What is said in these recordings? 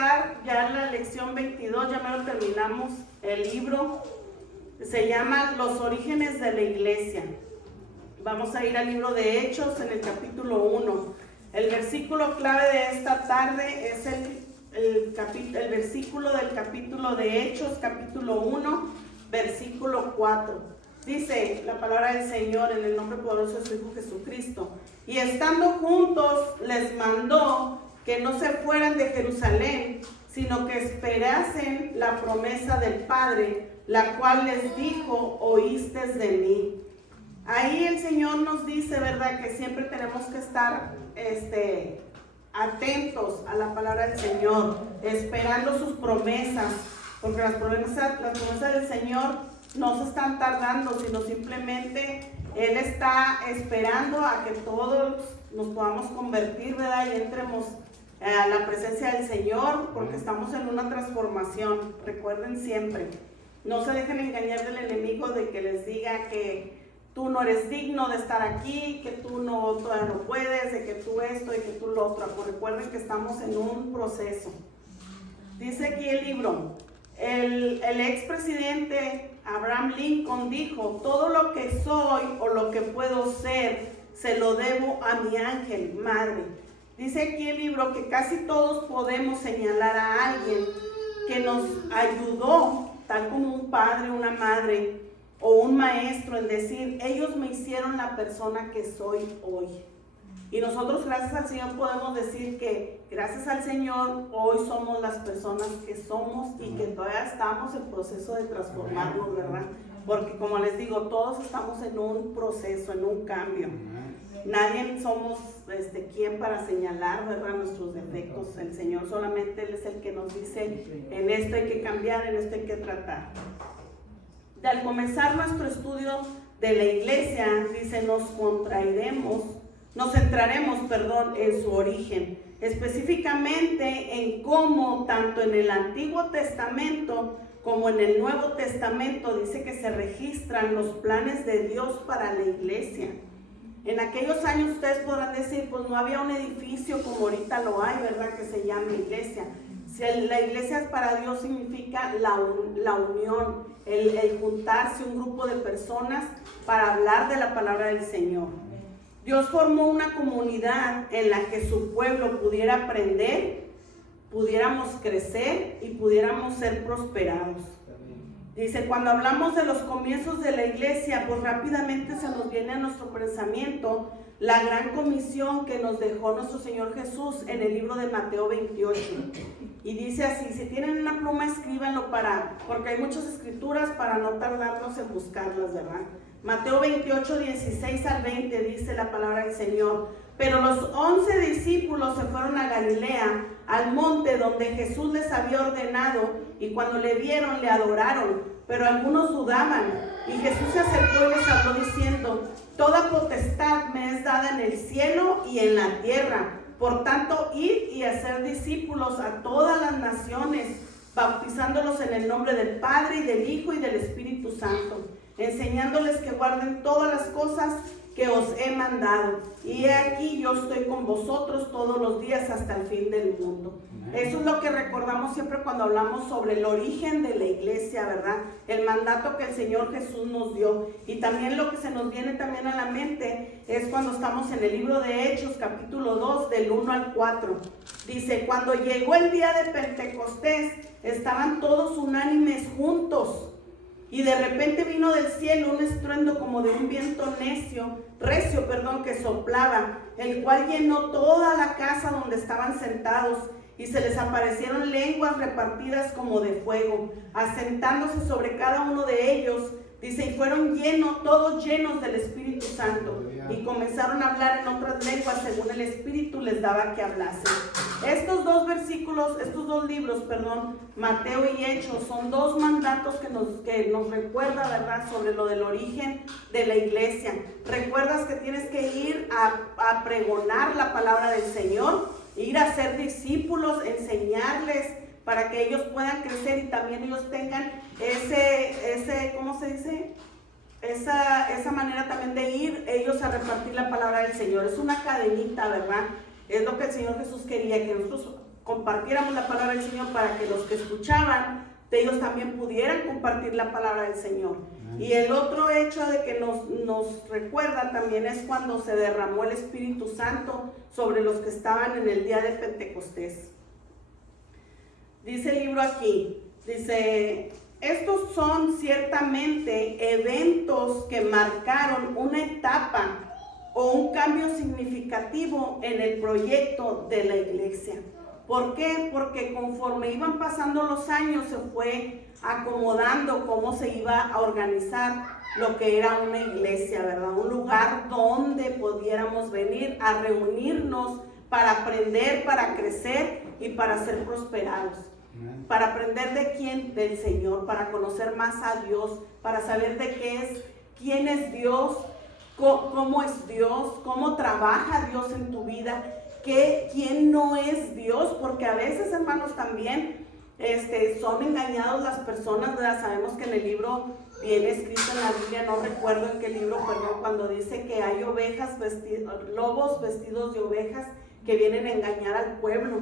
empezar ya la lección 22, ya me lo terminamos el libro. Se llama Los orígenes de la iglesia. Vamos a ir al libro de Hechos en el capítulo 1. El versículo clave de esta tarde es el versículo del capítulo de Hechos, capítulo 1, versículo 4. Dice la palabra del Señor en el nombre poderoso de su Hijo Jesucristo. Y estando juntos les mandó que no se fueran de Jerusalén, sino que esperasen la promesa del Padre, la cual les dijo: oístes de mí. Ahí el Señor nos dice, ¿verdad?, que siempre tenemos que estar atentos a la palabra del Señor, esperando sus promesas, porque las promesas del Señor no se están tardando, sino simplemente Él está esperando a que todos nos podamos convertir, ¿verdad?, y entremos a la presencia del Señor, porque estamos en una transformación. Recuerden siempre, no se dejen engañar del enemigo de que les diga que tú no eres digno de estar aquí, que tú todavía no puedes, de que tú esto y que tú lo otro. Pues recuerden que estamos en un proceso. Dice aquí el libro, el expresidente Abraham Lincoln dijo: todo lo que soy o lo que puedo ser, se lo debo a mi ángel madre. Dice aquí el libro que casi todos podemos señalar a alguien que nos ayudó, tal como un padre, una madre o un maestro, en decir: ellos me hicieron la persona que soy hoy. Y nosotros, gracias al Señor, podemos decir que gracias al Señor hoy somos las personas que somos y que todavía estamos en proceso de transformarnos, ¿verdad? Porque, como les digo, todos estamos en un proceso, en un cambio. Nadie somos quien para señalar, ¿verdad?, nuestros defectos. El Señor solamente Él es el que nos dice: en esto hay que cambiar, en esto hay que tratar. Al comenzar nuestro estudio de la iglesia, dice, nos centraremos en su origen, específicamente en cómo tanto en el Antiguo Testamento como en el Nuevo Testamento dice que se registran los planes de Dios para la iglesia. En aquellos años ustedes podrán decir, pues no había un edificio como ahorita lo hay, ¿verdad?, que se llama iglesia. Si la iglesia para Dios significa la unión, el juntarse un grupo de personas para hablar de la palabra del Señor. Dios formó una comunidad en la que su pueblo pudiera aprender, pudiéramos crecer y pudiéramos ser prosperados. Dice, cuando hablamos de los comienzos de la iglesia, pues rápidamente se nos viene a nuestro pensamiento la gran comisión que nos dejó nuestro Señor Jesús en el libro de Mateo 28. Y dice así, si tienen una pluma, escríbanlo porque hay muchas escrituras para no tardarnos en buscarlas, ¿verdad? Mateo 28, 16 al 20 dice la palabra del Señor. Pero los 11 discípulos se fueron a Galilea, al monte donde Jesús les había ordenado, y cuando le vieron, le adoraron, pero algunos dudaban. Y Jesús se acercó y les habló diciendo: toda potestad me es dada en el cielo y en la tierra. Por tanto, id y hacer discípulos a todas las naciones, bautizándolos en el nombre del Padre y del Hijo y del Espíritu Santo, enseñándoles que guarden todas las cosas que os he mandado. Y he aquí, yo estoy con vosotros todos los días hasta el fin del mundo. Eso es lo que recordamos siempre cuando hablamos sobre el origen de la iglesia, ¿verdad? El mandato que el Señor Jesús nos dio. Y también lo que se nos viene también a la mente es cuando estamos en el libro de Hechos, capítulo 2, del 1 al 4. Dice, cuando llegó el día de Pentecostés, estaban todos unánimes juntos. Y de repente vino del cielo un estruendo como de un viento recio, que soplaba, el cual llenó toda la casa donde estaban sentados, y se les aparecieron lenguas repartidas como de fuego, asentándose sobre cada uno de ellos. Dice, y fueron todos llenos del Espíritu Santo, y comenzaron a hablar en otras lenguas según el Espíritu les daba que hablasen. Estos dos libros, Mateo y Hechos, son dos mandatos que nos recuerda, ¿verdad?, sobre lo del origen de la iglesia. Recuerdas que tienes que ir a pregonar la palabra del Señor, ir a ser discípulos, enseñarles para que ellos puedan crecer y también ellos tengan ¿cómo se dice? Esa manera también de ir ellos a repartir la palabra del Señor. Es una cadenita, ¿verdad? Es lo que el Señor Jesús quería, que nosotros compartiéramos la palabra del Señor para que los que escuchaban, de ellos también pudieran compartir la palabra del Señor. Y el otro hecho de que nos recuerda también es cuando se derramó el Espíritu Santo sobre los que estaban en el día de Pentecostés. Dice el libro aquí, dice: estos son ciertamente eventos que marcaron una etapa o un cambio significativo en el proyecto de la iglesia. ¿Por qué? Porque conforme iban pasando los años se fue acomodando cómo se iba a organizar lo que era una iglesia, ¿verdad? Un lugar donde pudiéramos venir a reunirnos para aprender, para crecer y para ser prosperados. Para aprender de quién, del Señor, para conocer más a Dios, para saber de qué es, quién es Dios, cómo es Dios, cómo trabaja Dios en tu vida, quién no es Dios, porque a veces, hermanos, también son engañados las personas, ¿verdad? Sabemos que en el libro viene escrito en la Biblia, no recuerdo en qué libro, perdón, cuando dice que hay lobos vestidos de ovejas que vienen a engañar al pueblo.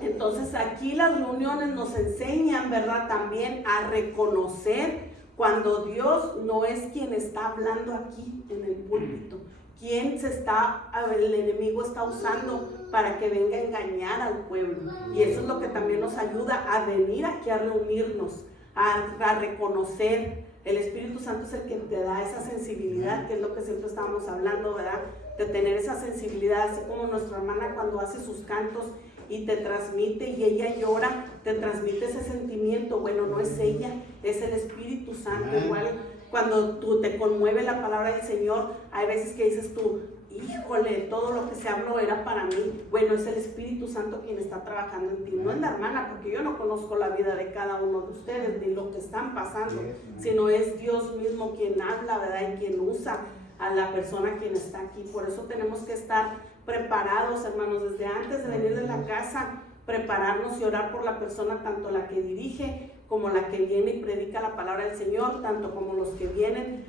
Entonces aquí las reuniones nos enseñan, ¿verdad?, también a reconocer cuando Dios no es quien está hablando aquí en el púlpito, quién el enemigo está usando para que venga a engañar al pueblo. Y eso es lo que también nos ayuda a venir aquí a reunirnos, a reconocer. El Espíritu Santo es el que te da esa sensibilidad, que es lo que siempre estábamos hablando, ¿verdad?, de tener esa sensibilidad, así como nuestra hermana cuando hace sus cantos y te transmite, y ella llora, te transmite ese sentimiento. Bueno, no es ella, es el Espíritu Santo. Igual cuando tú te conmueve la palabra del Señor, hay veces que dices tú, híjole, todo lo que se habló era para mí. Bueno, es el Espíritu Santo quien está trabajando en ti, no es la hermana, porque yo no conozco la vida de cada uno de ustedes ni lo que están pasando, sino es Dios mismo quien habla, ¿verdad?, y quien usa a la persona quien está aquí. Por eso tenemos que estar preparados, hermanos, desde antes de venir de la casa, prepararnos y orar por la persona, tanto la que dirige como la que viene y predica la palabra del Señor, tanto como los que vienen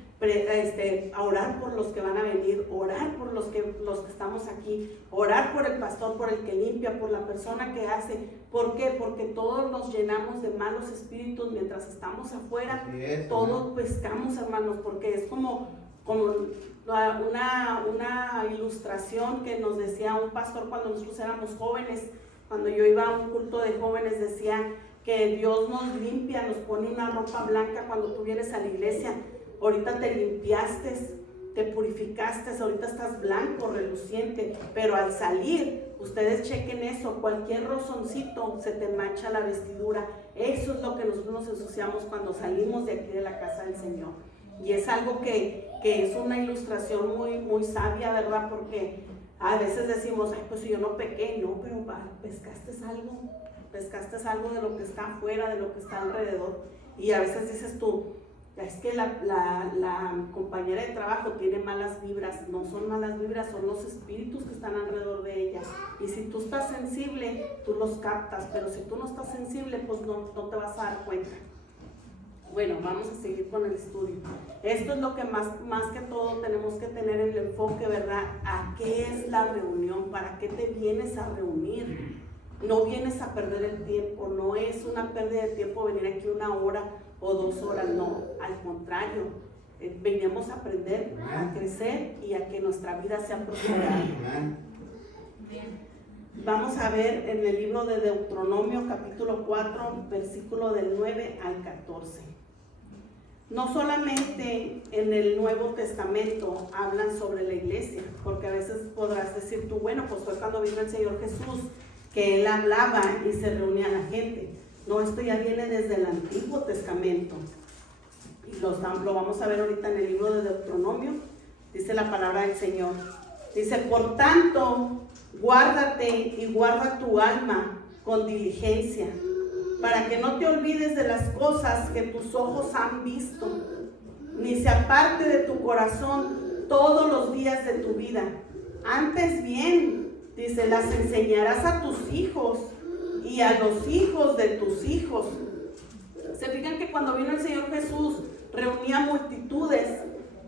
a orar por los que van a venir, orar por los que estamos aquí, orar por el pastor, por el que limpia, por la persona que hace. ¿Por qué? Porque todos nos llenamos de malos espíritus mientras estamos afuera, todos pescamos, hermanos, porque es como una ilustración que nos decía un pastor cuando nosotros éramos jóvenes. Cuando yo iba a un culto de jóvenes, decía que Dios nos limpia, nos pone una ropa blanca cuando tú vienes a la iglesia. Ahorita te limpiaste, te purificaste, ahorita estás blanco, reluciente, pero al salir, ustedes chequen eso, cualquier rozoncito se te mancha la vestidura. Eso es lo que nosotros nos ensuciamos cuando salimos de aquí de la casa del Señor. Y es algo que es una ilustración muy, muy sabia, ¿verdad? Porque a veces decimos, ay, pues si yo no pequé, no, pero pescaste algo de lo que está afuera, de lo que está alrededor. Y a veces dices tú, es que la compañera de trabajo tiene malas vibras. No son malas vibras, son los espíritus que están alrededor de ella. Y si tú estás sensible, tú los captas, pero si tú no estás sensible, pues no te vas a dar cuenta. Bueno, vamos a seguir con el estudio. Esto es lo que más que todo tenemos que tener el enfoque, ¿verdad? ¿A qué es la reunión? ¿Para qué te vienes a reunir? No vienes a perder el tiempo, no es una pérdida de tiempo venir aquí 1 hora o 2 horas, no, al contrario, venimos a aprender, a crecer y a que nuestra vida sea prosperada. Vamos a ver en el libro de Deuteronomio capítulo 4, versículo del 9 al 14. No solamente en el Nuevo Testamento hablan sobre la iglesia, porque a veces podrás decir tú, bueno, pues fue cuando vino el Señor Jesús que Él hablaba y se reunía a la gente. No, esto ya viene desde el Antiguo Testamento. Y lo vamos a ver ahorita en el libro de Deuteronomio. Dice la palabra del Señor. Dice, por tanto, guárdate y guarda tu alma con diligencia, para que no te olvides de las cosas que tus ojos han visto, ni se aparte de tu corazón todos los días de tu vida. Antes bien, dice, las enseñarás a tus hijos y a los hijos de tus hijos. Se fijan que cuando vino el Señor Jesús reunía multitudes,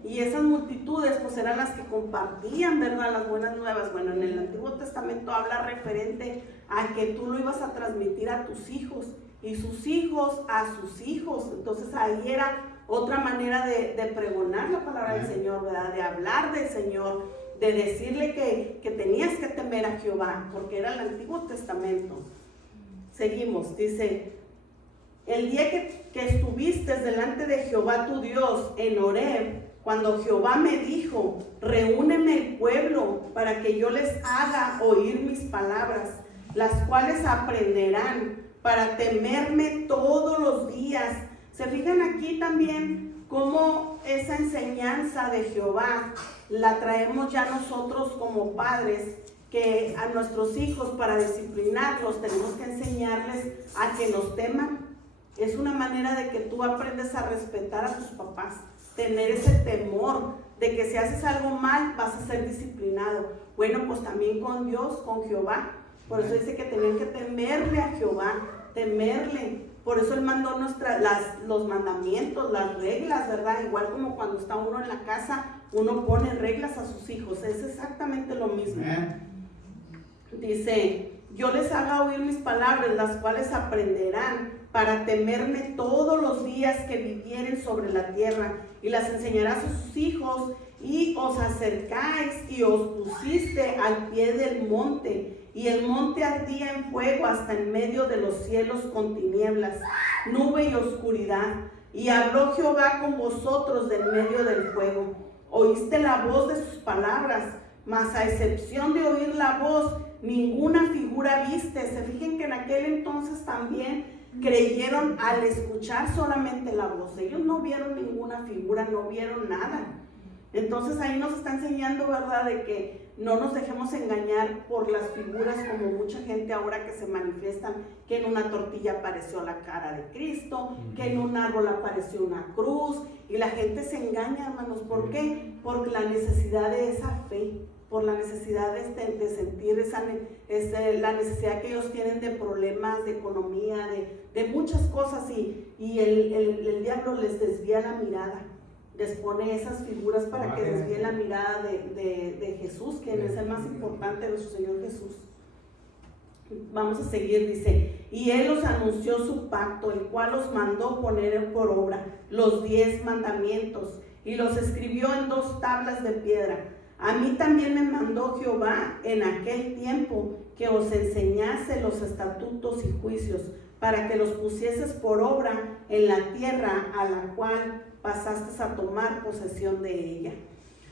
y esas multitudes pues eran las que compartían, ¿verdad?, las buenas nuevas. Bueno, en el Antiguo Testamento habla referente a que tú lo ibas a transmitir a tus hijos y sus hijos a sus hijos. Entonces ahí era otra manera de pregonar la palabra del Señor, ¿verdad? De hablar del Señor, de decirle que tenías que temer a Jehová, porque era el Antiguo Testamento. Seguimos, dice, el día que estuviste delante de Jehová tu Dios en Horeb, cuando Jehová me dijo, reúneme el pueblo para que yo les haga oír mis palabras, las cuales aprenderán para temerme todos los días. Se fijan aquí también cómo esa enseñanza de Jehová la traemos ya nosotros como padres, que a nuestros hijos para disciplinarlos tenemos que enseñarles a que nos teman. Es una manera de que tú aprendes a respetar a tus papás, tener ese temor de que si haces algo mal vas a ser disciplinado. Bueno, pues también con Dios, con Jehová. Por eso dice que tenían que temerle a Jehová, temerle. Por eso Él mandó los mandamientos, las reglas, ¿verdad? Igual como cuando está uno en la casa, uno pone reglas a sus hijos. Es exactamente lo mismo. Dice, yo les haga oír mis palabras, las cuales aprenderán para temerme todos los días que vivieren sobre la tierra, y las enseñarás a sus hijos, y os acercáis y os pusiste al pie del monte, y el monte ardía en fuego hasta en medio de los cielos con tinieblas, nube y oscuridad, y habló Jehová con vosotros del medio del fuego. Oíste la voz de sus palabras, mas a excepción de oír la voz, ninguna figura viste. Se fijen que en aquel entonces también creyeron al escuchar solamente la voz. Ellos no vieron ninguna figura, no vieron nada. Entonces ahí nos está enseñando, ¿verdad?, de que no nos dejemos engañar por las figuras, como mucha gente ahora que se manifiestan, que en una tortilla apareció la cara de Cristo, que en un árbol apareció una cruz, y la gente se engaña, hermanos. ¿Por qué? Por la necesidad de esa fe, por la necesidad de sentir la necesidad que ellos tienen de problemas, de economía, de muchas cosas, y el diablo les desvía la mirada, les pone esas figuras para que desvíen la mirada de Jesús, quien es el más importante, de nuestro Señor Jesús. Vamos a seguir, dice, y Él os anunció su pacto, el cual os mandó poner por obra los 10 mandamientos, y los escribió en 2 tablas de piedra. A mí también me mandó Jehová en aquel tiempo que os enseñase los estatutos y juicios, para que los pusieses por obra en la tierra a la cual pasaste a tomar posesión de ella.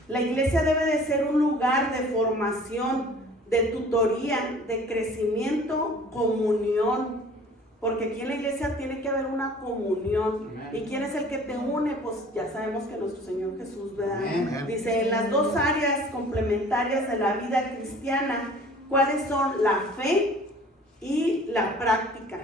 La iglesia debe de ser un lugar de formación, de tutoría, de crecimiento, comunión, porque aquí en la iglesia tiene que haber una comunión. ¿Y quién es el que te une? Pues ya sabemos que nuestro Señor Jesús, ¿verdad? Dice, en las 2 áreas complementarias de la vida cristiana, ¿cuáles son? La fe y la práctica.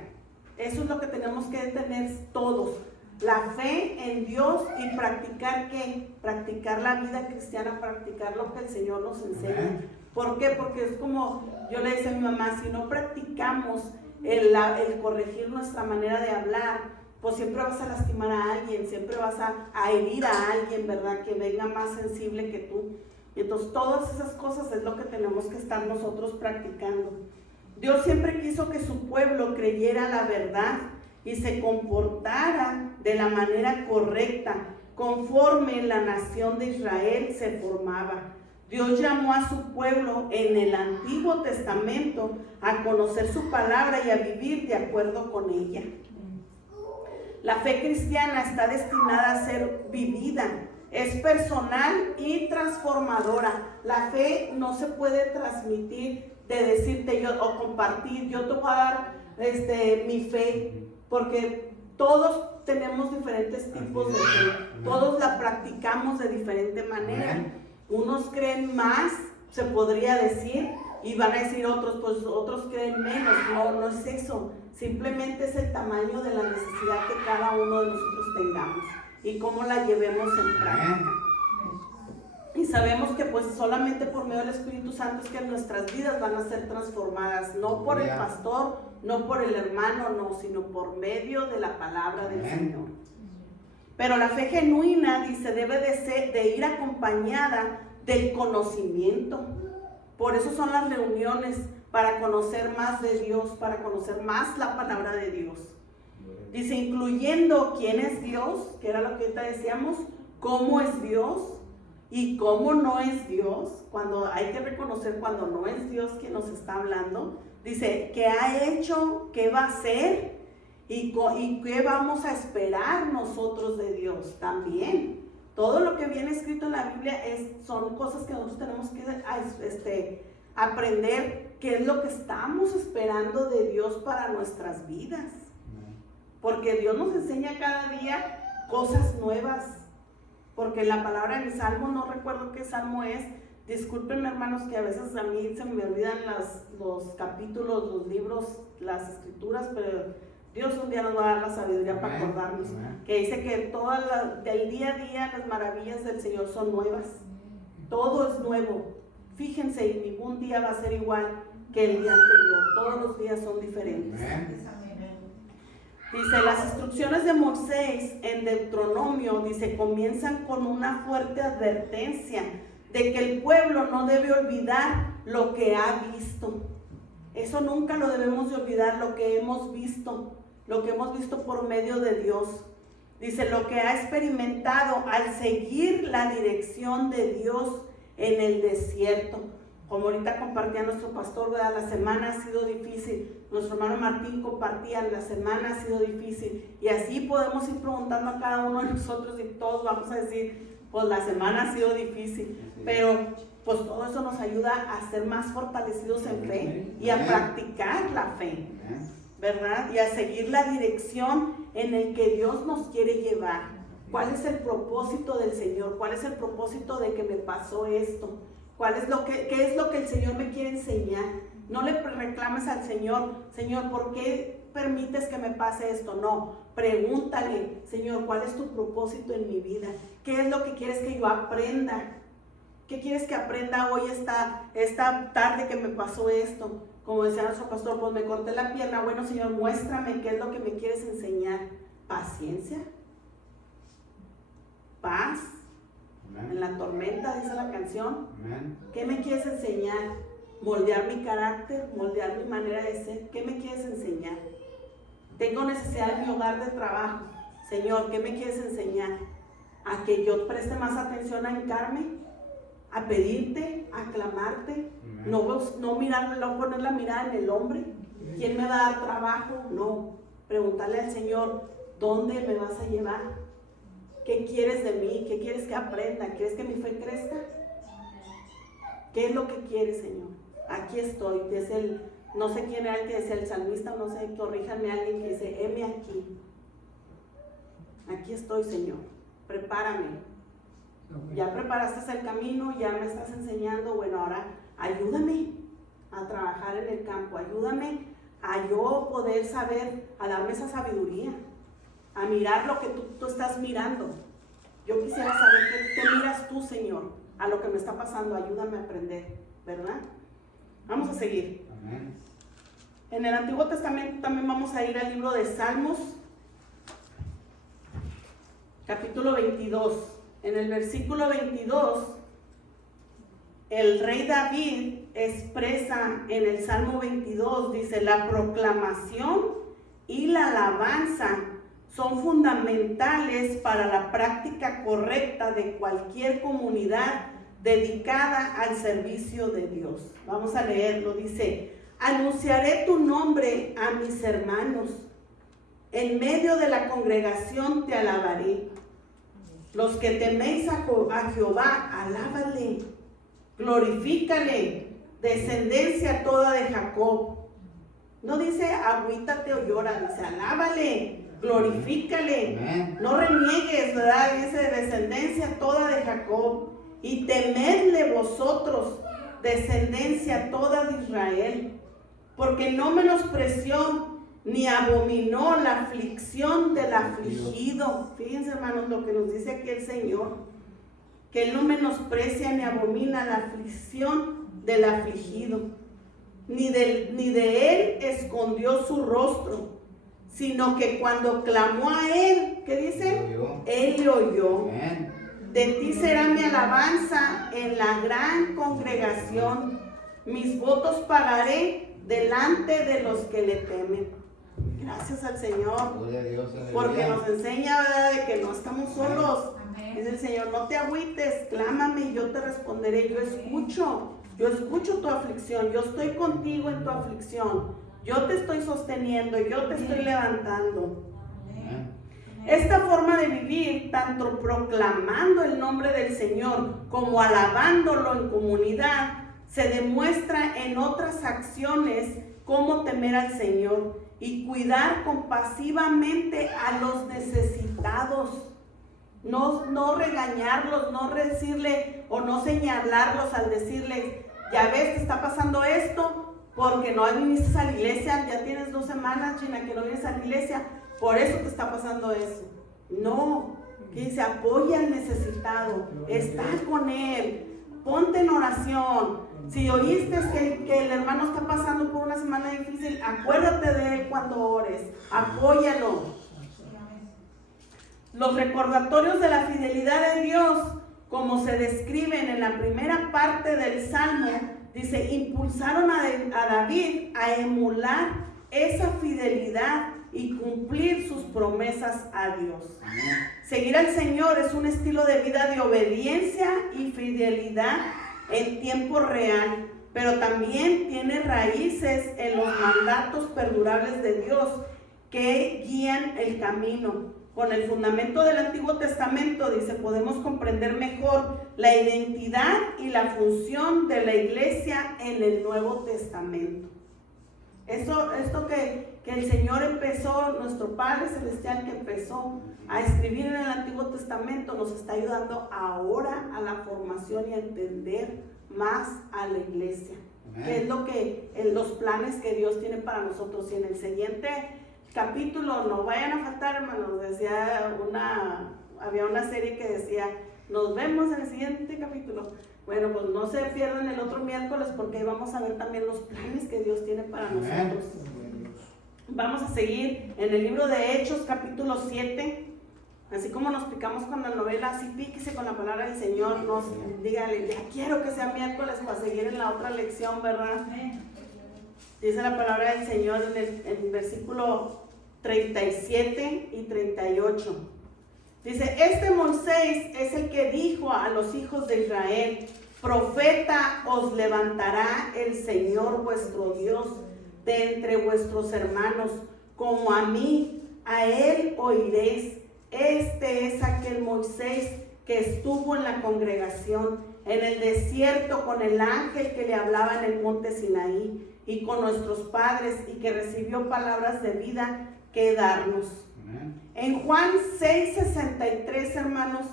Eso es lo que tenemos que tener todos. La fe en Dios, y practicar ¿qué? Practicar la vida cristiana, practicar lo que el Señor nos enseña. ¿Por qué? Porque es como yo le decía a mi mamá, si no practicamos el corregir nuestra manera de hablar, pues siempre vas a lastimar a alguien, siempre vas a herir a alguien, ¿verdad?, que venga más sensible que tú. Y entonces todas esas cosas es lo que tenemos que estar nosotros practicando. Dios siempre quiso que su pueblo creyera la verdad y se comportara de la manera correcta, conforme la nación de Israel se formaba. Dios llamó a su pueblo en el Antiguo Testamento a conocer su palabra y a vivir de acuerdo con ella. La fe cristiana está destinada a ser vivida, es personal y transformadora. La fe no se puede transmitir de decirte yo o compartir, yo te voy a dar mi fe, porque todos tenemos diferentes tipos de fe, todos la practicamos de diferente manera. Unos creen más, se podría decir, y van a decir otros, pues otros creen menos. No es eso, simplemente es el tamaño de la necesidad que cada uno de nosotros tengamos y cómo la llevemos en práctica. Y sabemos que pues solamente por medio del Espíritu Santo es que nuestras vidas van a ser transformadas, no por el pastor, no por el hermano, no, sino por medio de la palabra del Señor. Pero la fe genuina, dice, debe de ir acompañada del conocimiento. Por eso son las reuniones, para conocer más de Dios, para conocer más la palabra de Dios. Dice, incluyendo quién es Dios, que era lo que ahorita decíamos, cómo es Dios y cómo no es Dios, cuando hay que reconocer cuando no es Dios quien nos está hablando. Dice, qué ha hecho, qué va a hacer y qué vamos a esperar nosotros de Dios también. Todo lo que viene escrito en la Biblia son cosas que nosotros tenemos que aprender, qué es lo que estamos esperando de Dios para nuestras vidas. Porque Dios nos enseña cada día cosas nuevas. Porque la palabra en el Salmo, no recuerdo qué Salmo es, discúlpenme hermanos que a veces a mí se me olvidan los capítulos, los libros, las escrituras, pero Dios un día nos va a dar la sabiduría para acordarnos. Que dice que del día a día las maravillas del Señor son nuevas. Todo es nuevo. Fíjense, y ningún día va a ser igual que el día anterior. Todos los días son diferentes. Dice, las instrucciones de Moisés en Deuteronomio, dice, comienzan con una fuerte advertencia de que el pueblo no debe olvidar lo que ha visto. Eso nunca lo debemos de olvidar, lo que hemos visto por medio de Dios. Dice, lo que ha experimentado al seguir la dirección de Dios en el desierto. Como ahorita compartía nuestro pastor, ¿verdad? La semana ha sido difícil. Nuestro hermano Martín compartía, la semana ha sido difícil. Y así podemos ir preguntando a cada uno de nosotros y todos vamos a decir, pues la semana ha sido difícil. Pero pues todo eso nos ayuda a ser más fortalecidos en fe y a practicar la fe, ¿verdad? Y a seguir la dirección en el que Dios nos quiere llevar. ¿Cuál es el propósito del Señor? ¿Cuál es el propósito de que me pasó esto? ¿Qué es lo que el Señor me quiere enseñar? No le reclames al Señor, Señor, ¿por qué permites que me pase esto? No, pregúntale, Señor, ¿cuál es tu propósito en mi vida? ¿Qué es lo que quieres que yo aprenda? ¿Qué quieres que aprenda hoy esta tarde que me pasó esto? Como decía nuestro pastor, pues me corté la pierna. Bueno, Señor, muéstrame qué es lo que me quieres enseñar. Paciencia, paz. En la tormenta, dice la canción. ¿Qué me quieres enseñar? Moldear mi carácter, moldear mi manera de ser. ¿Qué me quieres enseñar? Tengo necesidad en mi hogar de trabajo. Señor, ¿qué me quieres enseñar? A que yo preste más atención a hincarme, a pedirte, a clamarte, no poner la mirada en el hombre. ¿Quién me va a dar trabajo? No, preguntarle al Señor, ¿dónde me vas a llevar? ¿Qué quieres de mí? ¿Qué quieres que aprenda? ¿Quieres que mi fe crezca? ¿Qué es lo que quieres, Señor? Aquí estoy. No sé quién era el que decía el salmista, no sé, corríjanme a alguien que dice, heme aquí. Aquí estoy, Señor. Prepárame. Ya preparaste el camino, ya me estás enseñando. Bueno, ahora ayúdame a trabajar en el campo. Ayúdame a yo poder saber, a darme esa sabiduría. A mirar lo que tú estás mirando. Yo quisiera saber qué miras tú, Señor, a lo que me está pasando. Ayúdame a aprender, ¿verdad? Vamos a seguir. Amén. En el Antiguo Testamento también vamos a ir al libro de Salmos, capítulo 22. En el versículo 22, el rey David expresa en el Salmo 22, dice, la proclamación y la alabanza son fundamentales para la práctica correcta de cualquier comunidad dedicada al servicio de Dios. Vamos a leerlo, dice, anunciaré tu nombre a mis hermanos, en medio de la congregación te alabaré. Los que teméis a Jehová, alábale, glorifícale, descendencia toda de Jacob. No dice agüítate o llora, dice alábale, glorifícale, no reniegues, ¿verdad? Dice descendencia toda de Jacob, y temedle vosotros, descendencia toda de Israel, porque no menospreció ni abominó la aflicción del afligido. Fíjense, hermanos, lo que nos dice aquí el Señor, que Él no menosprecia ni abomina la aflicción del afligido, ni de Él escondió su rostro, sino que cuando clamó a Él, ¿qué dice? Él le oyó. De ti será mi alabanza en la gran congregación, mis votos pagaré delante de los que le temen. Gracias al Señor, porque nos enseña, ¿verdad?, de que no estamos solos. Dice el Señor, no te agüites, clámame y yo te responderé. Yo escucho tu aflicción, yo estoy contigo en tu aflicción, yo te estoy sosteniendo, yo te estoy levantando. Esta forma de vivir, tanto proclamando el nombre del Señor como alabándolo en comunidad, se demuestra en otras acciones como temer al Señor y cuidar compasivamente a los necesitados. No regañarlos, no decirle o no señalarlos al decirles, ya ves, te está pasando esto porque no viniste a la iglesia, ya tienes 2 semanas, China, que no vienes a la iglesia, por eso te está pasando eso. No, que dice, apoya al necesitado, está con él, ponte en oración. Si oíste que el hermano está pasando por una semana difícil, acuérdate de él cuando ores, apóyalo. Los recordatorios de la fidelidad de Dios, como se describen en la primera parte del Salmo, dice, impulsaron a David a emular esa fidelidad y cumplir sus promesas a Dios. Seguir al Señor es un estilo de vida de obediencia y fidelidad en tiempo real, pero también tiene raíces en los mandatos perdurables de Dios que guían el camino. Con el fundamento del Antiguo Testamento, dice, podemos comprender mejor la identidad y la función de la iglesia en el Nuevo Testamento. Esto que el Señor empezó, nuestro Padre Celestial que empezó a escribir en el Antiguo Testamento, nos está ayudando ahora a la formación y a entender más a la iglesia. Que es lo que, los planes que Dios tiene para nosotros. Y en el siguiente capítulo, no vayan a faltar, hermanos, había una serie que decía, nos vemos en el siguiente capítulo. Bueno, pues no se pierdan el otro miércoles, porque ahí vamos a ver también los planes que Dios tiene para nosotros. Vamos a seguir en el libro de Hechos, capítulo 7. Así como nos picamos con la novela, así píquese con la palabra del Señor. Dígale, ya quiero que sea miércoles para seguir en la otra lección, ¿verdad? Dice la palabra del Señor en el versículo 37 y 38. Dice, este Moisés es el que dijo a los hijos de Israel, profeta os levantará el Señor vuestro Dios de entre vuestros hermanos, como a mí, a él oiréis. Este es aquel Moisés que estuvo en la congregación, en el desierto con el ángel que le hablaba en el monte Sinaí, y con nuestros padres, y que recibió palabras de vida que darnos. En Juan 6:63, hermanos,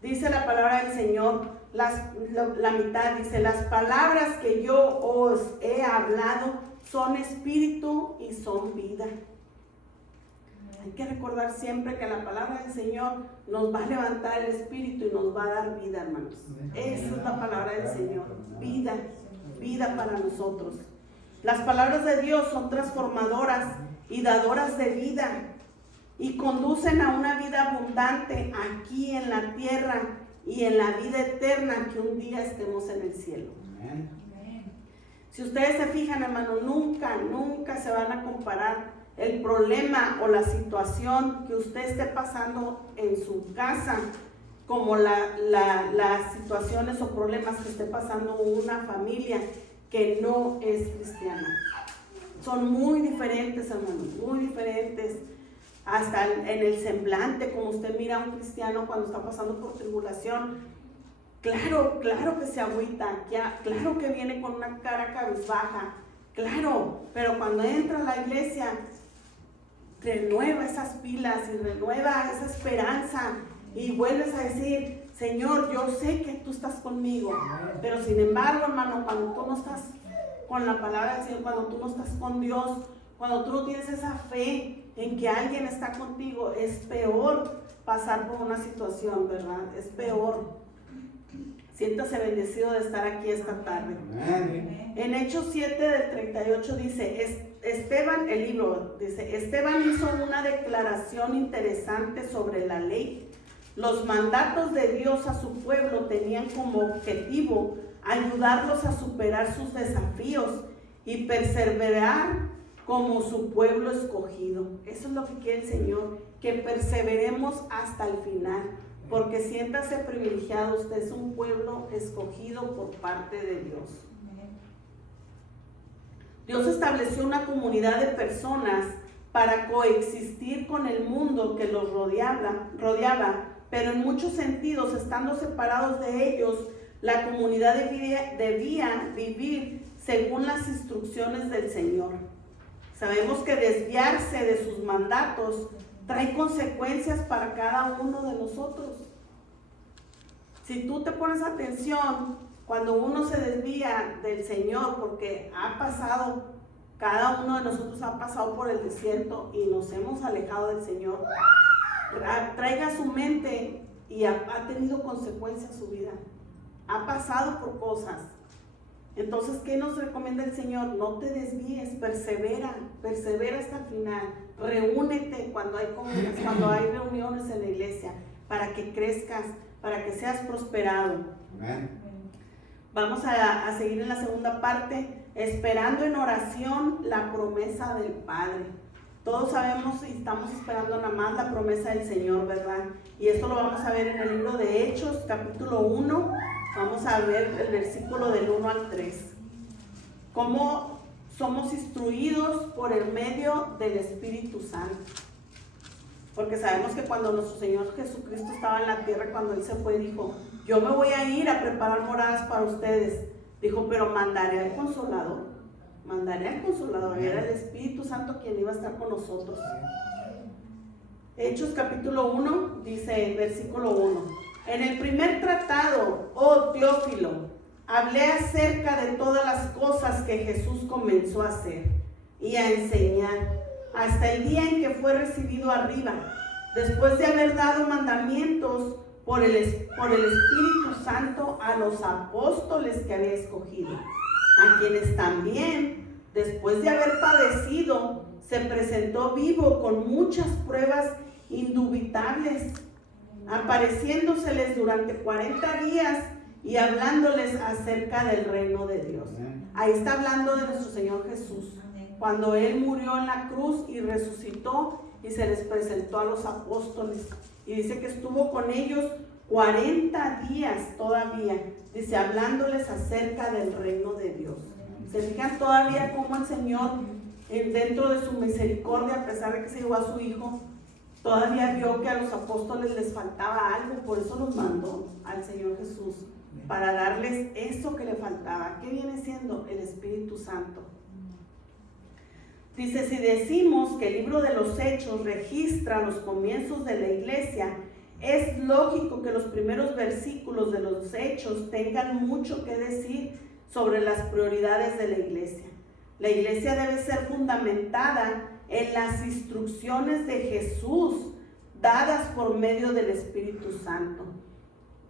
dice la palabra del Señor, la mitad dice, las palabras que yo os he hablado son espíritu y son vida. Hay que recordar siempre que la palabra del Señor nos va a levantar el espíritu y nos va a dar vida, hermanos. Esa es la palabra del Señor, vida para nosotros. Las palabras de Dios son transformadoras y dadoras de vida y conducen a una vida abundante aquí en la tierra y en la vida eterna que un día estemos en el cielo. Amén. Si ustedes se fijan, hermano, nunca se van a comparar el problema o la situación que usted esté pasando en su casa como las situaciones o problemas que esté pasando una familia que no es cristiana. Son muy diferentes, hermanos, muy diferentes. Hasta en el semblante, como usted mira a un cristiano cuando está pasando por tribulación, claro que se agüita, claro que viene con una cara cabizbaja, claro, pero cuando entra a la iglesia, renueva esas pilas y renueva esa esperanza y vuelves a decir, Señor, yo sé que tú estás conmigo, pero sin embargo, hermano, cuando tú no estás con la palabra del Señor, cuando tú no estás con Dios, cuando tú no tienes esa fe en que alguien está contigo, es peor pasar por una situación, ¿verdad? Es peor. Siéntase bendecido de estar aquí esta tarde. En Hechos 7 del 38 dice, Esteban hizo una declaración interesante sobre la ley. Los mandatos de Dios a su pueblo tenían como objetivo ayudarlos a superar sus desafíos y perseverar como su pueblo escogido. Eso es lo que quiere el Señor, que perseveremos hasta el final, porque siéntase privilegiado, usted es un pueblo escogido por parte de Dios. Dios estableció una comunidad de personas para coexistir con el mundo que los rodeaba, pero en muchos sentidos, estando separados de ellos, la comunidad debía vivir según las instrucciones del Señor. Sabemos que desviarse de sus mandatos trae consecuencias para cada uno de nosotros. Si tú te pones atención, cuando uno se desvía del Señor, porque cada uno de nosotros ha pasado por el desierto y nos hemos alejado del Señor, traiga a su mente y ha tenido consecuencias su vida, ha pasado por cosas. Entonces, ¿qué nos recomienda el Señor? No te desvíes, persevera hasta el final, reúnete cuando hay reuniones en la iglesia, para que crezcas, para que seas prosperado. Amén. Vamos a seguir en la segunda parte, esperando en oración la promesa del Padre. Todos sabemos y estamos esperando nada más la promesa del Señor, ¿verdad? Y esto lo vamos a ver en el libro de Hechos, capítulo 1. Vamos a ver el versículo del 1 al 3. Cómo somos instruidos por el medio del Espíritu Santo. Porque sabemos que cuando nuestro Señor Jesucristo estaba en la tierra, cuando Él se fue, dijo: yo me voy a ir a preparar moradas para ustedes. Dijo, pero mandaré al Consolador. Era el Espíritu Santo quien iba a estar con nosotros. Hechos capítulo 1, dice versículo 1. En el primer tratado, oh Teófilo, hablé acerca de todas las cosas que Jesús comenzó a hacer y a enseñar, hasta el día en que fue recibido arriba, después de haber dado mandamientos por el Espíritu Santo a los apóstoles que había escogido, a quienes también, después de haber padecido, se presentó vivo con muchas pruebas indubitables, apareciéndoseles durante 40 días y hablándoles acerca del reino de Dios. Ahí está hablando de nuestro Señor Jesús, cuando Él murió en la cruz y resucitó y se les presentó a los apóstoles. Y dice que estuvo con ellos 40 días todavía, dice, hablándoles acerca del reino de Dios. Se fijan todavía cómo el Señor, dentro de su misericordia, a pesar de que se llevó a su Hijo, todavía vio que a los apóstoles les faltaba algo, por eso los mandó al Señor Jesús, para darles eso que le faltaba. ¿Qué viene siendo? El Espíritu Santo. Dice, si decimos que el libro de los Hechos registra los comienzos de la iglesia, es lógico que los primeros versículos de los Hechos tengan mucho que decir sobre las prioridades de la iglesia. La iglesia debe ser fundamentada en las instrucciones de Jesús dadas por medio del Espíritu Santo.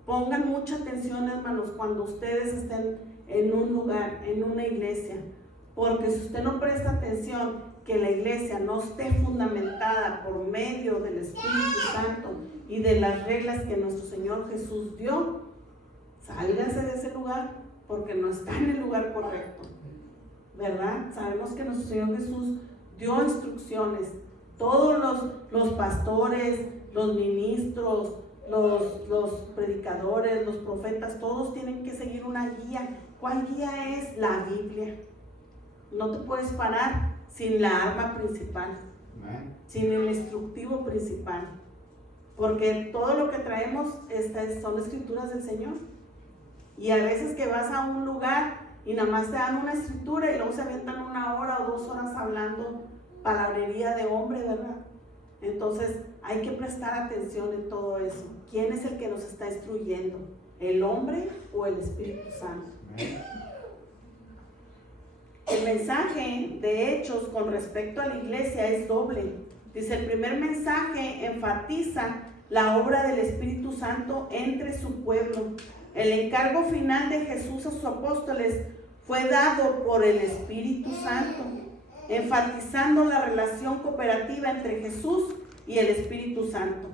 Pongan mucha atención, hermanos, cuando ustedes estén en un lugar, en una iglesia, porque si usted no presta atención, que la iglesia no esté fundamentada por medio del Espíritu Santo y de las reglas que nuestro Señor Jesús dio, sálgase de ese lugar, porque no está en el lugar correcto, ¿verdad? Sabemos que nuestro Señor Jesús dio instrucciones. Todos los pastores, los ministros, los predicadores, los profetas, todos tienen que seguir una guía. ¿Cuál guía es? La Biblia. No te puedes parar sin la arma principal, sin el instructivo principal, porque todo lo que traemos son escrituras del Señor. Y a veces que vas a un lugar y nada más te dan una escritura y luego se avientan 1 hora o 2 horas hablando palabrería de hombre, ¿verdad? Entonces hay que prestar atención en todo eso. ¿Quién es el que nos está instruyendo? ¿El hombre o el Espíritu Santo? El mensaje de Hechos con respecto a la iglesia es doble. Dice, el primer mensaje enfatiza la obra del Espíritu Santo entre su pueblo. El encargo final de Jesús a sus apóstoles fue dado por el Espíritu Santo, enfatizando la relación cooperativa entre Jesús y el Espíritu Santo.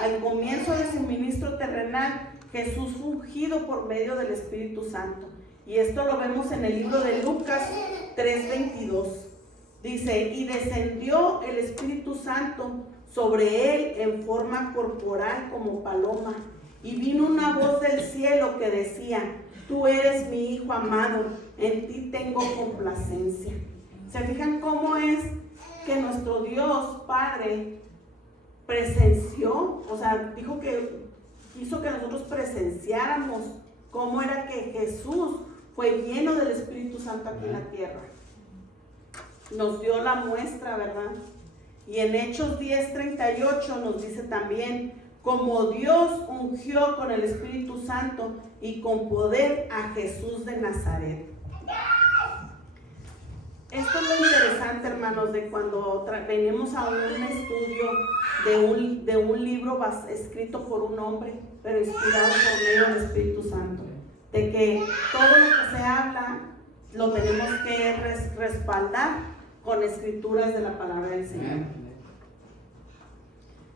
Al comienzo de su ministro terrenal, Jesús fue ungido por medio del Espíritu Santo. Y esto lo vemos en el libro de Lucas 3:22. Dice, y descendió el Espíritu Santo sobre él en forma corporal como paloma. Y vino una voz del cielo que decía, tú eres mi Hijo amado, en ti tengo complacencia. ¿Se fijan cómo es que nuestro Dios Padre presenció? O sea, dijo que hizo que nosotros presenciáramos cómo era que Jesús fue lleno del Espíritu Santo aquí en la tierra. Nos dio la muestra, ¿verdad? Y en Hechos 10:38 nos dice también, como Dios ungió con el Espíritu Santo y con poder a Jesús de Nazaret. Esto es lo interesante, hermanos, de cuando venimos a un estudio de un libro escrito por un hombre, pero inspirado por medio del Espíritu Santo. De que todo lo que se habla lo tenemos que respaldar con escrituras de la palabra del Señor.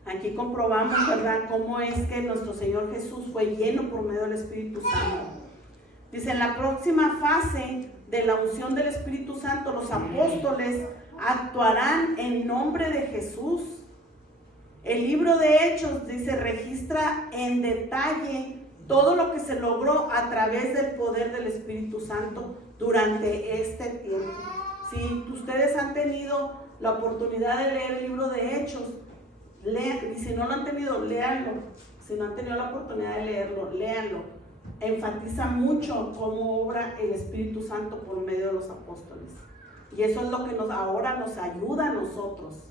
Aquí comprobamos, ¿verdad?, cómo es que nuestro Señor Jesús fue lleno por medio del Espíritu Santo. Dice, en la próxima fase de la unción del Espíritu Santo, los apóstoles actuarán en nombre de Jesús. El libro de Hechos, dice, registra en detalle todo lo que se logró a través del poder del Espíritu Santo durante este tiempo. Si ustedes han tenido la oportunidad de leer el libro de Hechos, lean, y si no lo han tenido, léanlo. Si no han tenido la oportunidad de leerlo, léanlo. Enfatiza mucho cómo obra el Espíritu Santo por medio de los apóstoles. Y eso es lo que ahora nos ayuda a nosotros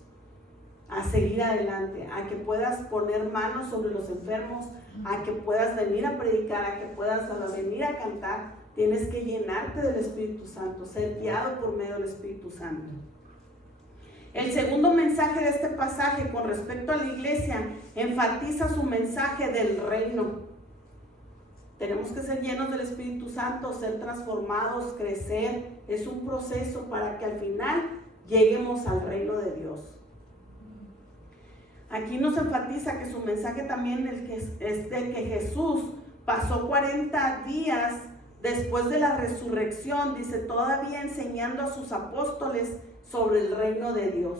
a seguir adelante, a que puedas poner manos sobre los enfermos, a que puedas venir a predicar, a que puedas venir a cantar. Tienes que llenarte del Espíritu Santo, ser guiado por medio del Espíritu Santo. El segundo mensaje de este pasaje con respecto a la iglesia enfatiza su mensaje del reino. Tenemos que ser llenos del Espíritu Santo, ser transformados, crecer. Es un proceso para que al final lleguemos al reino de Dios. Aquí nos enfatiza que su mensaje también es de que Jesús pasó 40 días después de la resurrección, dice, todavía enseñando a sus apóstoles sobre el reino de Dios.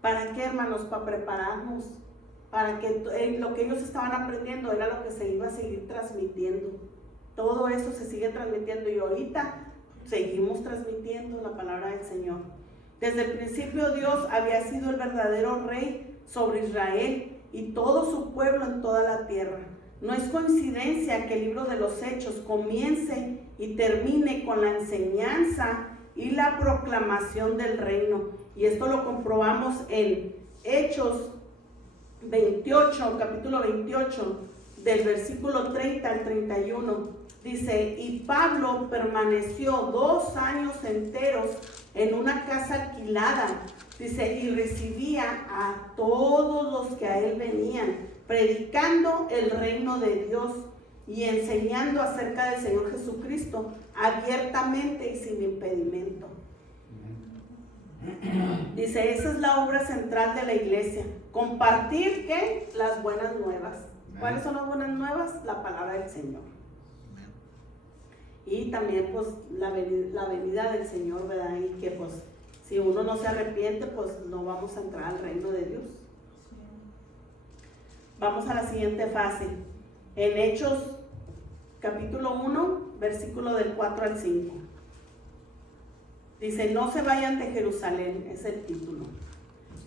¿Para qué, hermanos? Para prepararnos, para que lo que ellos estaban aprendiendo era lo que se iba a seguir transmitiendo. Todo eso se sigue transmitiendo y ahorita seguimos transmitiendo la palabra del Señor. Desde el principio Dios había sido el verdadero rey sobre Israel y todo su pueblo en toda la tierra. No es coincidencia que el libro de los Hechos comience y termine con la enseñanza y la proclamación del reino. Y esto lo comprobamos en Hechos 28, capítulo 28, del versículo 30 al 31. Dice, y Pablo permaneció 2 años enteros en una casa alquilada, dice, y recibía a todos los que a él venían, predicando el reino de Dios y enseñando acerca del Señor Jesucristo abiertamente y sin impedimento. Dice, esa es la obra central de la iglesia, compartir, ¿qué? Las buenas nuevas. ¿Cuáles son las buenas nuevas? La palabra del Señor. Y también pues la venida del Señor, ¿verdad? Y que pues si uno no se arrepiente, pues no vamos a entrar al reino de Dios. Vamos a la siguiente fase. En Hechos capítulo 1, versículo del 4 al 5. Dice, no se vayan de Jerusalén, es el título.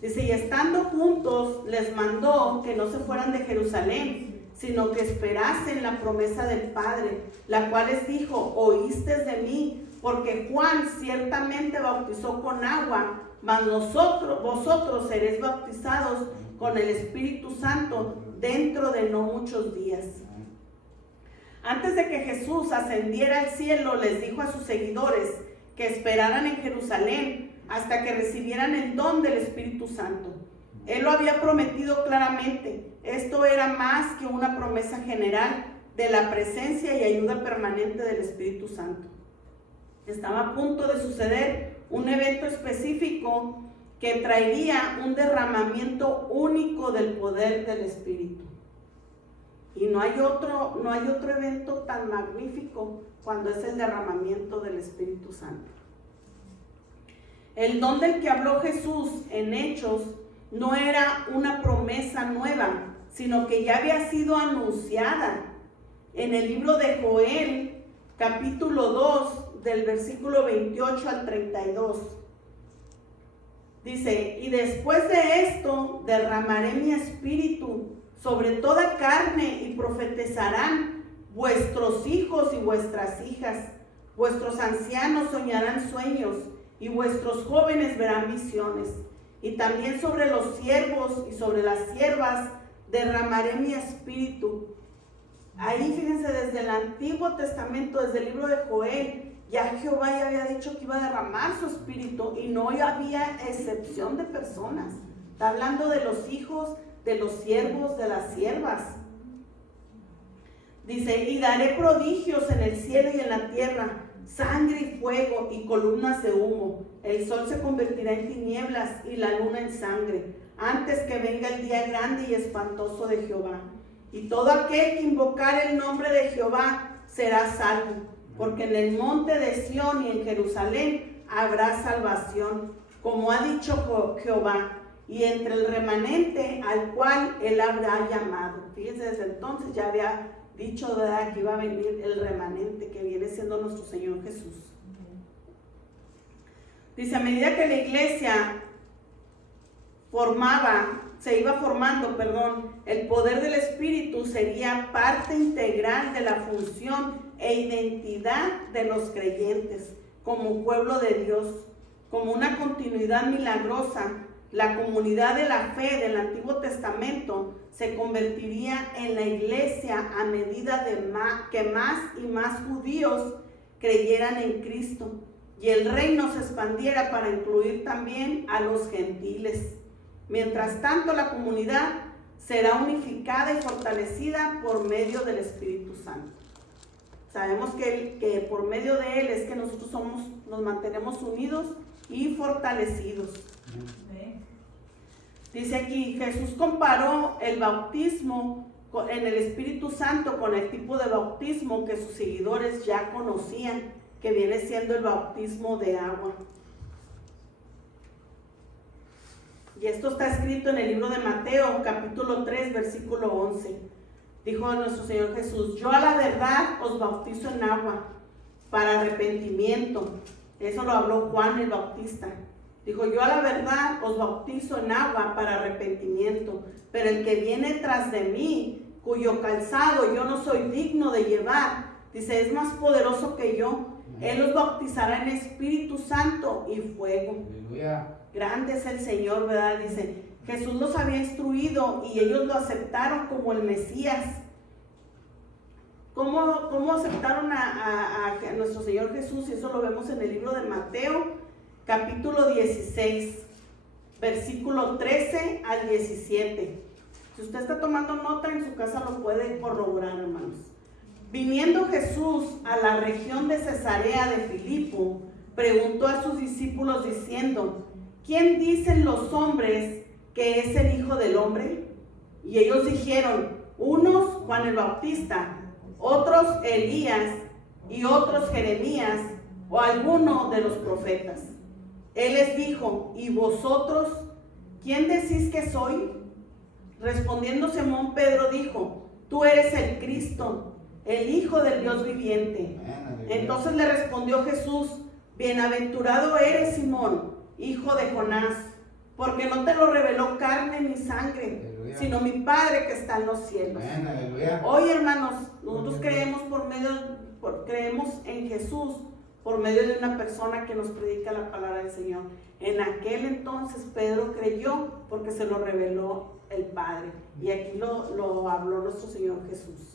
Dice, y estando juntos les mandó que no se fueran de Jerusalén, sino que esperasen la promesa del Padre, la cual les dijo, oísteis de mí, porque Juan ciertamente bautizó con agua, mas vosotros seréis bautizados con el Espíritu Santo dentro de no muchos días. Antes de que Jesús ascendiera al cielo, les dijo a sus seguidores que esperaran en Jerusalén hasta que recibieran el don del Espíritu Santo. Él lo había prometido claramente. Esto era más que una promesa general de la presencia y ayuda permanente del Espíritu Santo. Estaba a punto de suceder un evento específico que traería un derramamiento único del poder del Espíritu. Y no hay otro evento tan magnífico cuando es el derramamiento del Espíritu Santo. El don del que habló Jesús en Hechos no era una promesa nueva, sino que ya había sido anunciada en el libro de Joel, capítulo 2, del versículo 28 al 32. Dice, y después de esto derramaré mi espíritu sobre toda carne y profetizarán vuestros hijos y vuestras hijas, vuestros ancianos soñarán sueños y vuestros jóvenes verán visiones. Y también sobre los siervos y sobre las siervas derramaré mi espíritu. Ahí fíjense, desde el Antiguo Testamento, desde el libro de Joel, ya Jehová ya había dicho que iba a derramar su espíritu y no había excepción de personas. Está hablando de los hijos, de los siervos, de las siervas. Dice, y daré prodigios en el cielo y en la tierra, sangre y fuego y columnas de humo. El sol se convertirá en tinieblas y la luna en sangre, antes que venga el día grande y espantoso de Jehová. Y todo aquel que invocar el nombre de Jehová será salvo, porque en el monte de Sión y en Jerusalén habrá salvación, como ha dicho Jehová, y entre el remanente al cual él habrá llamado. Fíjense, desde entonces ya había dicho, ¿verdad?, que iba a venir el remanente, que viene siendo nuestro Señor Jesús. Dice, a medida que la iglesia se iba formando, el poder del Espíritu sería parte integral de la función e identidad de los creyentes como pueblo de Dios, como una continuidad milagrosa. La comunidad de la fe del Antiguo Testamento se convertiría en la iglesia a medida de que más y más judíos creyeran en Cristo y el reino se expandiera para incluir también a los gentiles. Mientras tanto, la comunidad será unificada y fortalecida por medio del Espíritu Santo. Sabemos que por medio de Él es que nosotros nos mantenemos unidos y fortalecidos. Dice aquí, Jesús comparó el bautismo en el Espíritu Santo con el tipo de bautismo que sus seguidores ya conocían, que viene siendo el bautismo de agua. Y esto está escrito en el libro de Mateo, capítulo 3, versículo 11. Dijo nuestro Señor Jesús, yo a la verdad os bautizo en agua para arrepentimiento. Eso lo habló Juan el Bautista. Dijo, yo a la verdad os bautizo en agua para arrepentimiento, pero el que viene tras de mí, cuyo calzado yo no soy digno de llevar, dice, es más poderoso que yo. Él los bautizará en Espíritu Santo y fuego. Aleluya. Grande es el Señor, ¿verdad? Dice, Jesús los había instruido y ellos lo aceptaron como el Mesías. ¿Cómo aceptaron a nuestro Señor Jesús? Y eso lo vemos en el libro de Mateo, capítulo 16, versículo 13 al 17. Si usted está tomando nota en su casa lo puede corroborar, hermanos. Viniendo Jesús a la región de Cesarea de Filipo, preguntó a sus discípulos diciendo, ¿quién dicen los hombres que es el Hijo del Hombre? Y ellos dijeron, unos Juan el Bautista, otros Elías y otros Jeremías o alguno de los profetas. Él les dijo, ¿y vosotros quién decís que soy? Respondiendo Simón Pedro dijo, tú eres el Cristo, el Hijo del Dios viviente. Entonces le respondió Jesús, bienaventurado eres Simón, hijo de Jonás, porque no te lo reveló carne ni sangre, aleluya, sino mi Padre que está en los cielos. Amén, hoy, hermanos, nosotros creemos en Jesús por medio de una persona que nos predica la palabra del Señor. En aquel entonces Pedro creyó porque se lo reveló el Padre, y aquí lo habló nuestro Señor Jesús.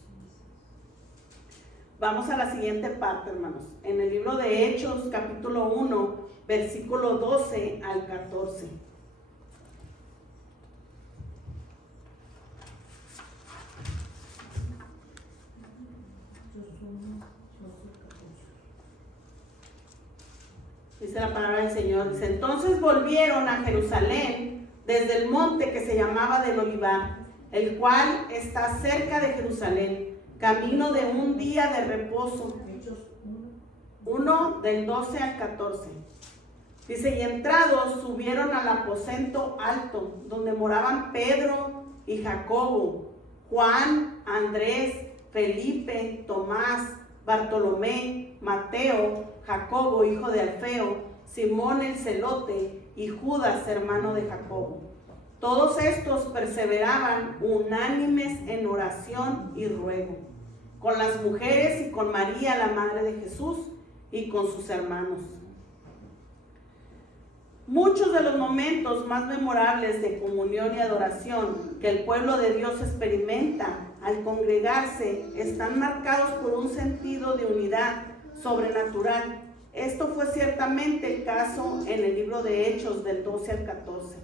Vamos a la siguiente parte, hermanos. En el libro de Hechos, capítulo 1, versículo 12 al 14. Dice la palabra del Señor. Dice, entonces volvieron a Jerusalén desde el monte que se llamaba del Olivar, el cual está cerca de Jerusalén, camino de un día de reposo. 1 del 12 al 14. Dice, y entrados subieron al aposento alto, donde moraban Pedro y Jacobo, Juan, Andrés, Felipe, Tomás, Bartolomé, Mateo, Jacobo, hijo de Alfeo, Simón el celote y Judas, hermano de Jacobo. Todos estos perseveraban unánimes en oración y ruego, con las mujeres y con María, la madre de Jesús, y con sus hermanos. Muchos de los momentos más memorables de comunión y adoración que el pueblo de Dios experimenta al congregarse están marcados por un sentido de unidad sobrenatural. Esto fue ciertamente el caso en el libro de Hechos del 12 al 14.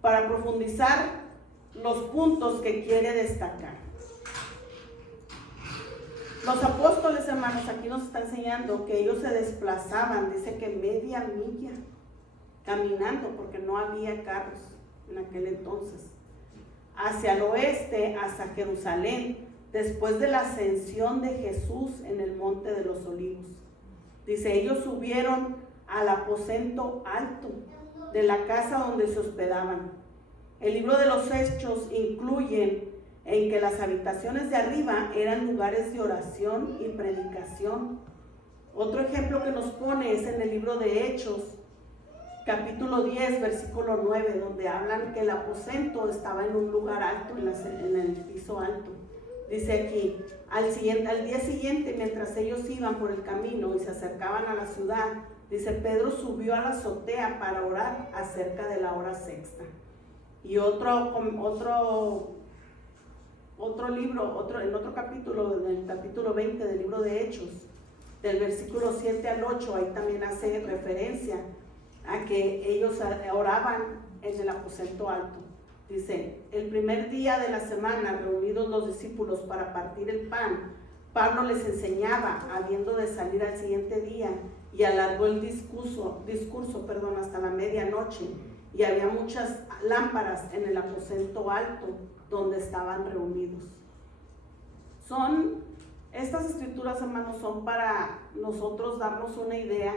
Para profundizar los puntos que quiere destacar. Los apóstoles, hermanos, aquí nos está enseñando que ellos se desplazaban, dice que media milla, caminando, porque no había carros en aquel entonces, hacia el oeste, hacia Jerusalén, después de la ascensión de Jesús en el monte de los Olivos. Dice, ellos subieron al aposento alto de la casa donde se hospedaban. El libro de los Hechos incluye en que las habitaciones de arriba eran lugares de oración y predicación. Otro ejemplo que nos pone es en el libro de Hechos, capítulo 10, versículo 9, donde hablan que el aposento estaba en un lugar alto, en el piso alto. Dice aquí, al día siguiente, mientras ellos iban por el camino y se acercaban a la ciudad, dice, Pedro subió a la azotea para orar acerca de la hora sexta. Y en otro capítulo, en el capítulo 20 del libro de Hechos, del versículo 7 al 8, ahí también hace referencia a que ellos oraban en el aposento alto. Dice, el primer día de la semana, reunidos los discípulos para partir el pan, Pablo les enseñaba, habiendo de salir al siguiente día, y alargó el discurso, hasta la medianoche, y había muchas lámparas en el aposento alto donde estaban reunidos. Estas escrituras, hermanos, son para nosotros darnos una idea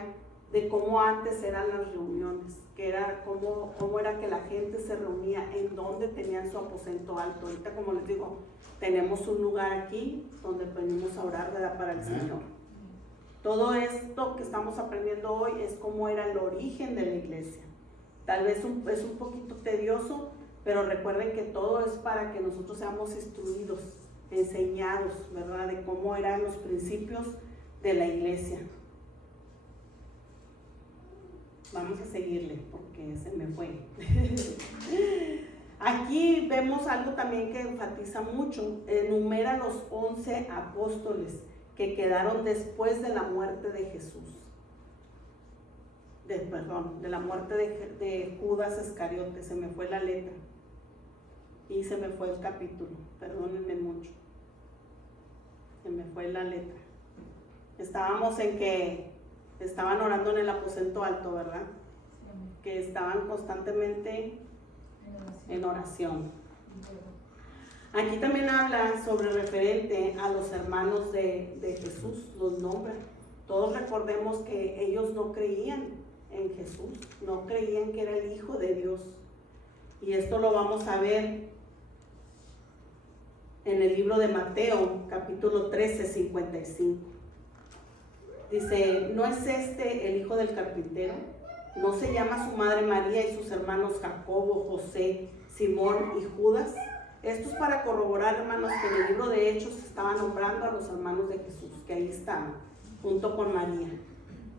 de cómo antes eran las reuniones, que era cómo era que la gente se reunía, en donde tenían su aposento alto. Ahorita, como les digo, tenemos un lugar aquí donde venimos a orar, ¿verdad?, para el Señor. Todo esto que estamos aprendiendo hoy es cómo era el origen de la iglesia. Tal vez es un poquito tedioso, pero recuerden que todo es para que nosotros seamos instruidos, enseñados, ¿verdad?, de cómo eran los principios de la iglesia. Vamos a seguirle porque se me fue. Aquí vemos algo también que enfatiza mucho. Enumera los 11 apóstoles que quedaron después de la muerte de Jesús. De la muerte de Judas Iscariote. Se me fue la letra y se me fue el capítulo, perdónenme mucho, se me fue la letra. Estábamos en que estaban orando en el aposento alto, ¿verdad? Que estaban constantemente en oración. Aquí también habla sobre referente a los hermanos de Jesús, los nombra. Todos recordemos que ellos no creían en Jesús, no creían que era el Hijo de Dios. Y esto lo vamos a ver en el libro de Mateo, capítulo 13, 55. Dice, ¿no es este el hijo del carpintero? ¿No se llama su madre María y sus hermanos Jacobo, José, Simón y Judas? Esto es para corroborar, hermanos, que en el libro de Hechos se estaba nombrando a los hermanos de Jesús, que ahí estaban, junto con María.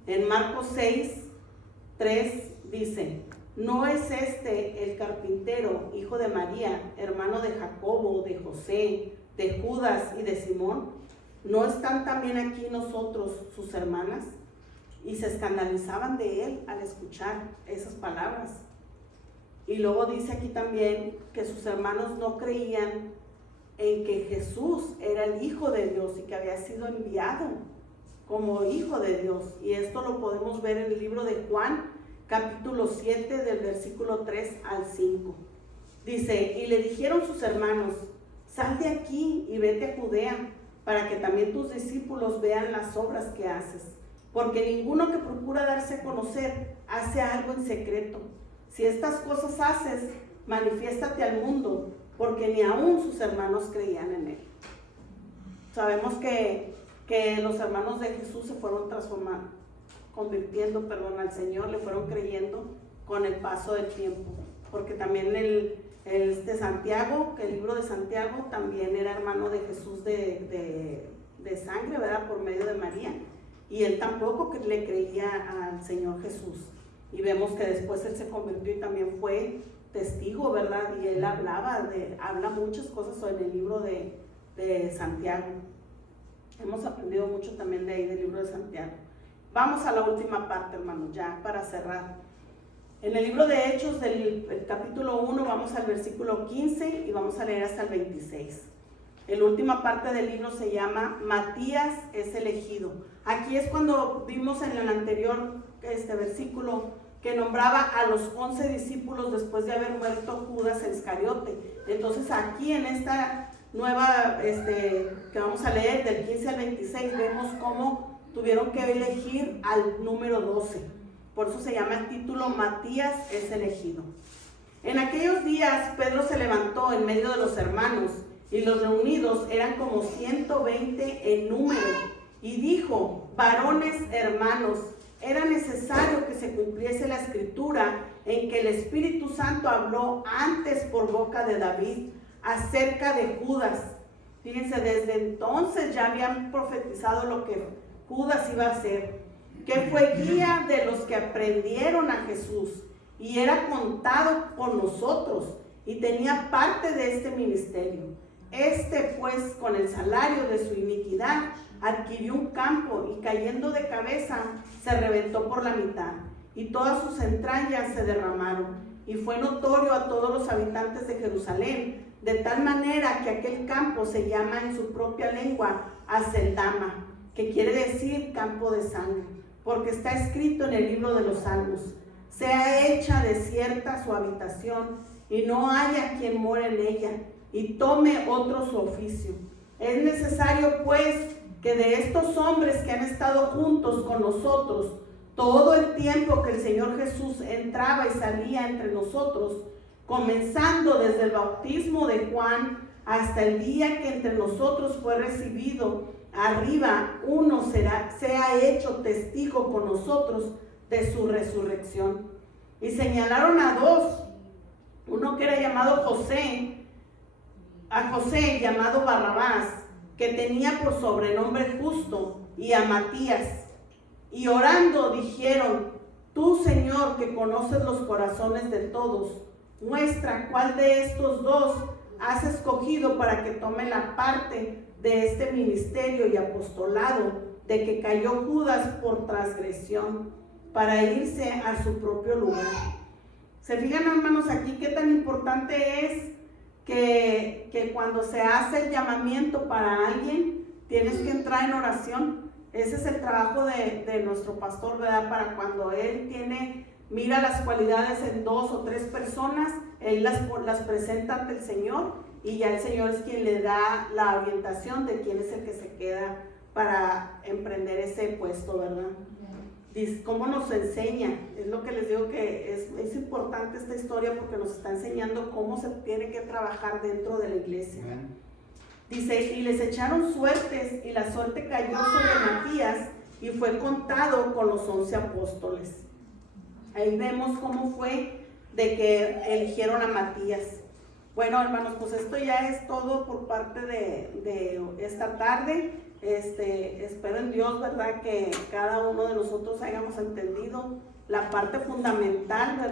En Marcos 6, 3 dice, ¿no es este el carpintero, hijo de María, hermano de Jacobo, de José, de Judas y de Simón? ¿No están también aquí nosotros, sus hermanas? Y se escandalizaban de él al escuchar esas palabras. Y luego dice aquí también que sus hermanos no creían en que Jesús era el Hijo de Dios y que había sido enviado como Hijo de Dios. Y esto lo podemos ver en el libro de Juan, capítulo 7, del versículo 3 al 5. Dice, y le dijeron sus hermanos, sal de aquí y vete a Judea, para que también tus discípulos vean las obras que haces. Porque ninguno que procura darse a conocer hace algo en secreto. Si estas cosas haces, manifiéstate al mundo, porque ni aún sus hermanos creían en él. Sabemos que los hermanos de Jesús se fueron transformando, convirtiendo, al Señor, le fueron creyendo con el paso del tiempo. Porque también Santiago, que el libro de Santiago también era hermano de Jesús de sangre, ¿verdad? Por medio de María. Y él tampoco que le creía al Señor Jesús. Y vemos que después él se convirtió y también fue testigo, ¿verdad? Y él habla muchas cosas en el libro de Santiago. Hemos aprendido mucho también de ahí del libro de Santiago. Vamos a la última parte, hermanos, ya para cerrar. En el libro de Hechos del capítulo 1 vamos al versículo 15 y vamos a leer hasta el 26. La última parte del libro se llama Matías es elegido. Aquí es cuando vimos en el anterior versículo que nombraba a los 11 discípulos después de haber muerto Judas Iscariote. Entonces aquí en esta nueva que vamos a leer del 15 al 26 vemos cómo tuvieron que elegir al número 12. Por eso se llama el título Matías es elegido. En aquellos días Pedro se levantó en medio de los hermanos y los reunidos eran como 120 en número y dijo: varones hermanos, era necesario que se cumpliese la escritura en que el Espíritu Santo habló antes por boca de David acerca de Judas. Fíjense, desde entonces ya habían profetizado lo que Judas iba a hacer, que fue guía de los que aprendieron a Jesús y era contado por nosotros y tenía parte de este ministerio. Pues con el salario de su iniquidad adquirió un campo y cayendo de cabeza se reventó por la mitad y todas sus entrañas se derramaron y fue notorio a todos los habitantes de Jerusalén, de tal manera que aquel campo se llama en su propia lengua Aceldama, que quiere decir campo de sangre, porque está escrito en el libro de los Salmos: sea hecha desierta su habitación y no haya quien more en ella, y tome otro su oficio. Es necesario pues que de estos hombres que han estado juntos con nosotros todo el tiempo que el Señor Jesús entraba y salía entre nosotros, comenzando desde el bautismo de Juan hasta el día que entre nosotros fue recibido arriba, uno sea hecho testigo con nosotros de su resurrección. Y señalaron a dos, uno que era llamado a José llamado Barrabás, que tenía por sobrenombre Justo, y a Matías. Y orando dijeron: tú, Señor, que conoces los corazones de todos, muestra cuál de estos dos has escogido para que tome la parte de este ministerio y apostolado de que cayó Judas por transgresión, para irse a su propio lugar. ¿Se fijan, hermanos, aquí qué tan importante es que cuando se hace el llamamiento para alguien, tienes que entrar en oración? Ese es el trabajo de nuestro pastor, ¿verdad? Para cuando él mira las cualidades en 2 o 3 personas, él las presenta ante el Señor y ya el Señor es quien le da la orientación de quién es el que se queda para emprender ese puesto, ¿verdad? Dice, ¿cómo nos enseña? Es lo que les digo, que es importante esta historia porque nos está enseñando cómo se tiene que trabajar dentro de la iglesia. Dice, y les echaron suertes y la suerte cayó sobre Matías y fue contado con los 11 apóstoles. Ahí vemos cómo fue de que eligieron a Matías. Bueno, hermanos, pues esto ya es todo por parte de esta tarde. Espero en Dios, ¿verdad?, que cada uno de nosotros hayamos entendido la parte fundamental, ¿verdad?,